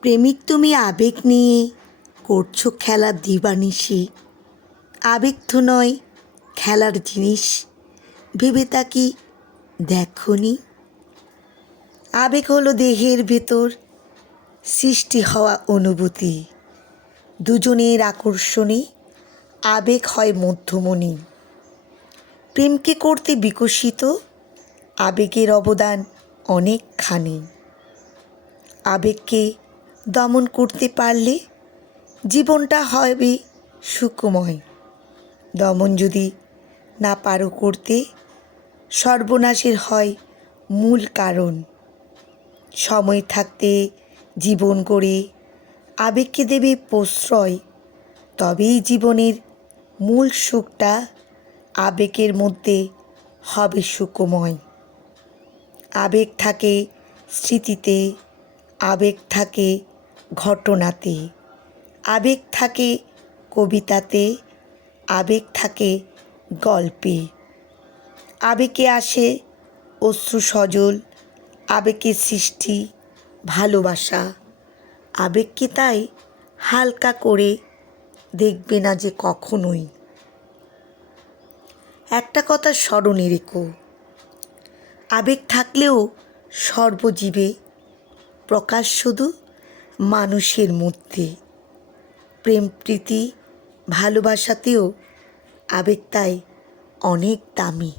প্রেমিক তুমি আবেগ নিয়ে করছ খেলা দিবানিশি। আবেগ তো নয়, খেলার জিনিস। ভেবে তাকি দেখনি? আবেগ হলো দেহের ভেতর সৃষ্টি হওয়া অনুভূতি। দুজনের আকর্ষণে আবেগ হয় মধ্যমণি। প্রেমকে করতে বিকশিত আবেগের অবদান অনেকখানি। আবেগকে দমন করতে পারলে জীবনটা হবে সুখময়। দমন যদি না পারো করতে, সর্বনাশের হয় মূল কারণ। সময় থাকতে জীবন করে আবেগকে দেবে প্রশ্রয়। তবেই জীবনের মূল সুখটা আবেগের মধ্যে হবে সুখময়। আবেগ থাকে স্মৃতিতে, আবেগ থাকে ঘটনাতে। আবেগ থাকে কবিতাতে, আবেগ থাকে গল্পে। আবেগে আসে অশ্রু সজল, আবেগের সৃষ্টি, ভালোবাসা। আবেগকে তাই হালকা করে দেখবে না যে কখনোই। একটা কথা স্মরণে রেখো, আবেগ থাকলেও সর্বজীবে প্রকাশ শুধু মানুষের মধ্যে প্রেম প্রীতি ভালোবাসাতেও আবেগ তাই অনেক দামি।